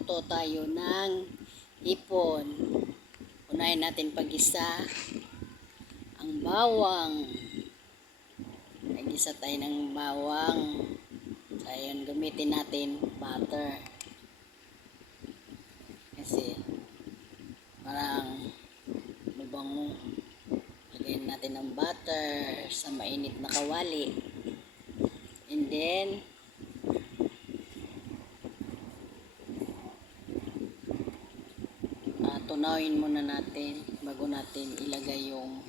Magluluto tayo ng hipon. Unahin natin pag-isa ang bawang. Nag-isa tayo ng bawang. So, ayun, gamitin natin butter. Kasi, parang mabango. Lagyan natin ng butter sa mainit na kawali. And then, tunawin muna natin bago natin ilagay yung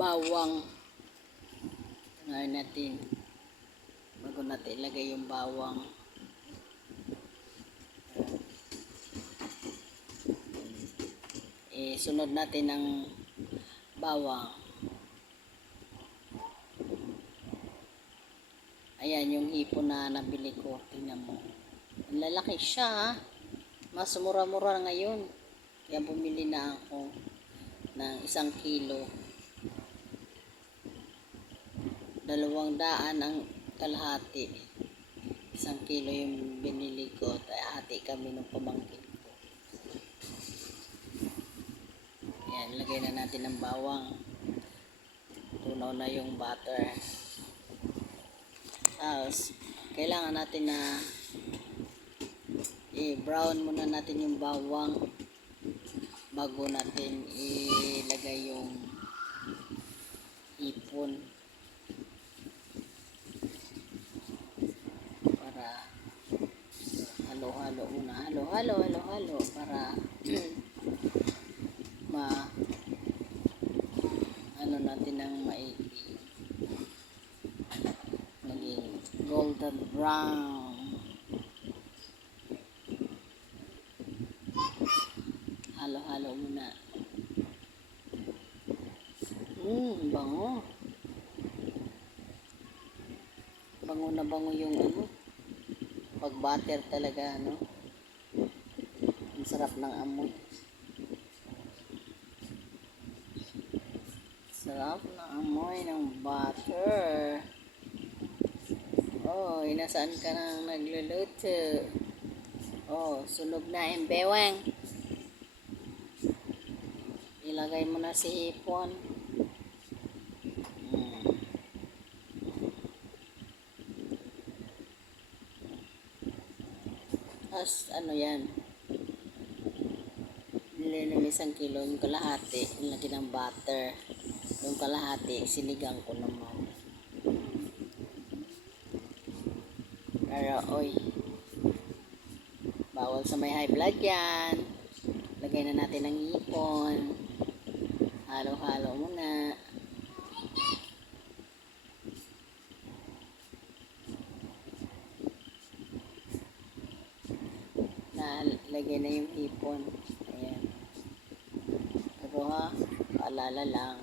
bawang. Tunawin natin bago natin ilagay yung bawang. Eh, sunod natin ng bawang. Ayan, yung hipon na nabili ko. Tingnan mo. Ang lalaki siya, ha? Mas mura-mura ngayon. Kaya bumili na ako ng isang kilo. Dalawang daan ang kalahati. Isang kilo yung binili ko. Kaya hati kami ng pamangkin ko. Ayan, lagay na natin ng bawang. Tunaw na yung butter. Tapos, kailangan natin na i-brown muna natin yung bawang bago natin ilagay yung ipon para halo-halo muna halo-halo halo-halo para ma ano natin ng maigi. Maging golden brown halo-halo muna. Hmm bango. Bango na bango yung ano pag butter talaga ano. Ang sarap ng amoy. Sarap ng amoy ng butter. Oh, inasaan ka nang nagluluto? Oh, sunog na yung bewang. Ilagay mo na si hipon. Hmm. Ano yan? Nilagay ng isang kilo yung kalahati. Nilagay ng butter. Yung kalahati, sinigang ko naman. Pero, oy, bawal sa may high blood yan. Lagay na natin ng ipon. Halo-halo muna. Na, lagay na yung hipon. Ayan. Pero ha, paalala lang.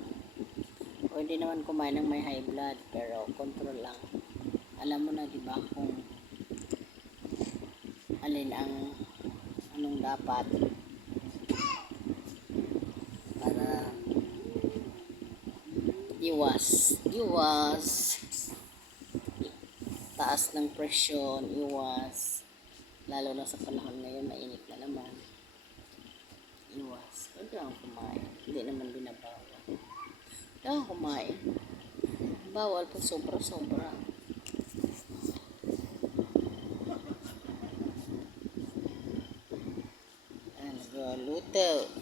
Pwede naman kumain ng may high blood, pero control lang alam mo na 'di ba kung alin ang anong dapat para iwas. Iwas. Taas ng presyon. Iwas. Lalo na sa panahon ngayon mainit na naman. Iwas. Huwag kang kumain. Hindi naman binabawal huwag kang kumain. Bawal po sobra sobra Nagluluto.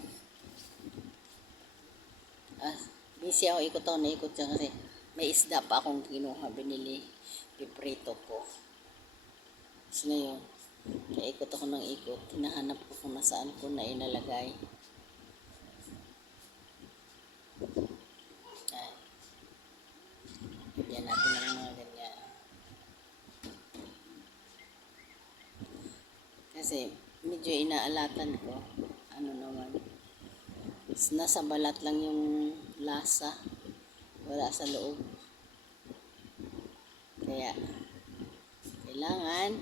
Busy ako ikot ako na ikot siya kasi may isda pa akong kinuha, binili, piprito ko. Tapos ngayon, kaya ikot ako ng ikot, hinahanap ko kung nasaan ko na inalagay. Ayan. Lagyan natin ng mga ganyan. Kasi, medyo inaalatan ko. Naman. Nasa balat lang yung lasa. Wala sa loob. Kaya, kailangan